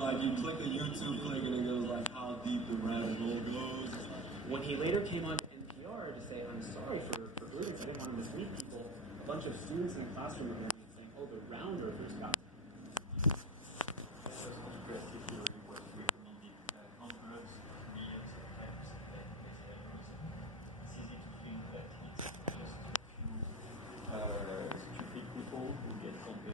like you click a YouTube click and it goes like how deep the rabbit hole goes. When he later came on to NPR to say, I'm sorry for Bluetooth, I didn't want to mislead people, a bunch of students in the classroom were saying, oh, the rounderverse got